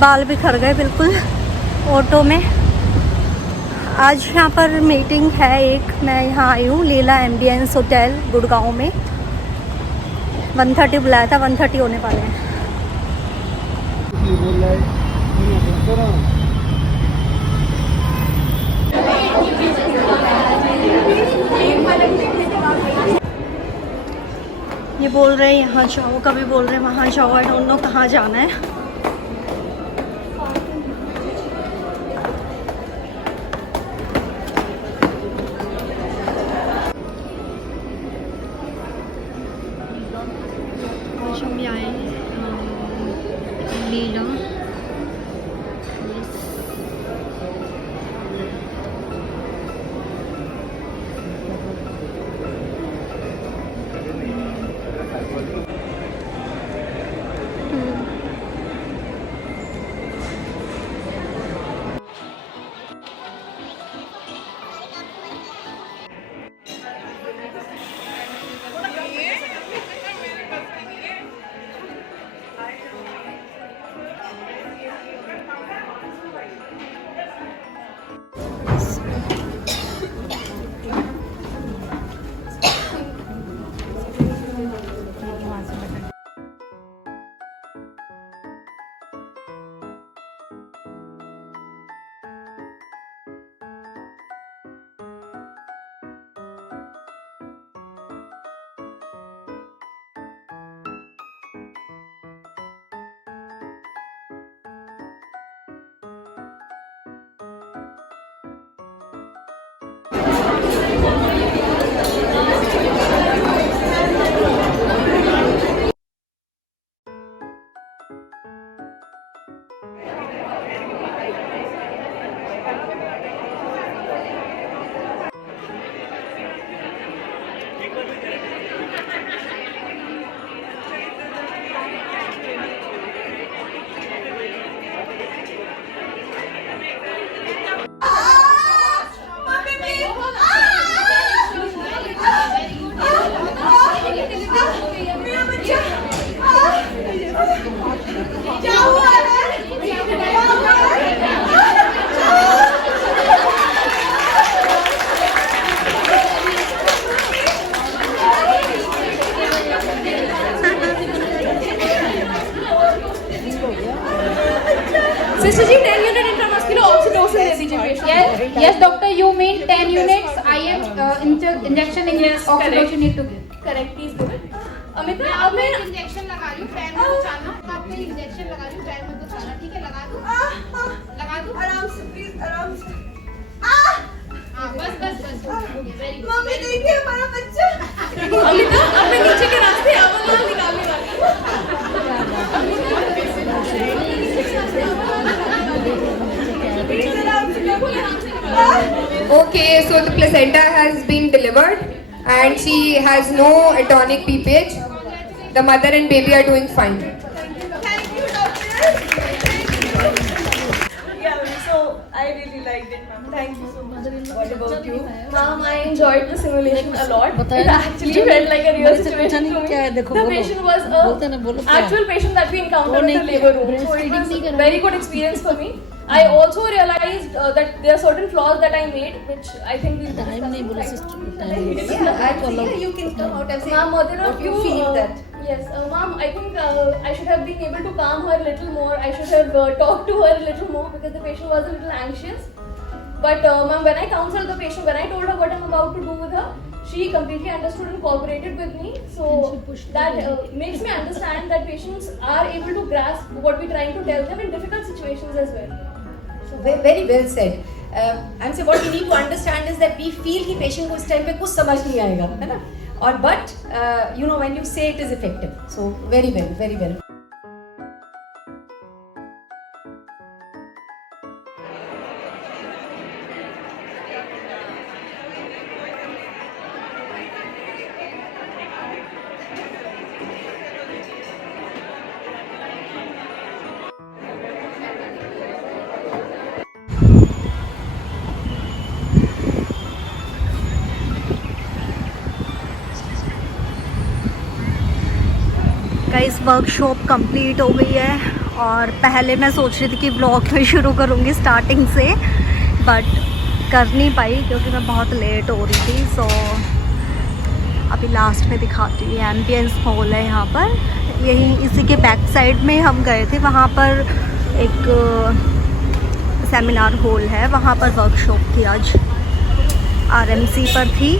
बाल बिखर गए बिल्कुल ऑटो में। आज यहाँ पर मीटिंग है एक, मैं यहाँ आई हूँ लीला एम्बियंस होटल गुड़गांव में। 1:30 बुलाया था, 1:30 होने वाले हैं। ये बोल रहे हैं यहाँ जाओ, कभी बोल रहे हैं वहाँ जाओ, आई डोंट नो कहाँ जाना है। आज हम भी आए लीला। Sister ji, 10 unit intramuscular oxytocin दे दीजिए patient। Yes doctor, you mean 10 units IM injection oxytocin need to give। Correct, please do it। Amita, अब मैं इंजेक्शन लगा रही हूँ, पैर में उछालना। अब मैं इंजेक्शन लगा रही हूँ, पैर में उछालना, ठीक है? लगा दूँ? आराम से प्लीज, आराम से। हाँ, बस। Very good. मम्मी देखिए हमारा बच्चा। अमिता, अब मैं नीचे के रास्ते आवाज निकालने वाली हूँ। Okay, so the placenta has been delivered and she has no atonic PPH. The mother and baby are doing fine. Thank you, doctor. Yeah, so I really liked it, ma'am. Thank you so much. What about you? Ma'am, I enjoyed the simulation a lot. It actually felt like a real situation for me. The patient was a actual patient that we encountered in the labor room. So it was a very good experience for me. I also realized that there are certain flaws that I made, which I think we'll discuss. Yeah, actually, you can come out and say Ma'am, what you feel that. Yes, ma'am, I think I should have been able to calm her a little more. I should have talked to her a little more because the patient was a little anxious. But ma'am, when I counseled the patient, when I told her what I'm about to do with her, she completely understood and cooperated with me. So that makes me understand that patients are able to grasp what we're trying to tell them in difficult situations as well. So very well said. And so what we need to understand is that we feel कि patient को इस time पे कुछ समझ नहीं आएगा, है ना? और but you know when you say it is effective. So very well, very well. Guys workshop complete हो गई है और पहले मैं सोच रही थी कि ब्लॉग में शुरू करूँगी स्टार्टिंग से, बट कर नहीं पाई क्योंकि मैं बहुत लेट हो रही थी। सो अभी लास्ट में दिखाती हूँ। एम्बियंस हॉल है यहाँ पर, यही इसी के बैक साइड में हम गए थे। वहाँ पर एक सेमिनार हॉल है, वहाँ पर वर्कशॉप थी आज, RMC पर थी।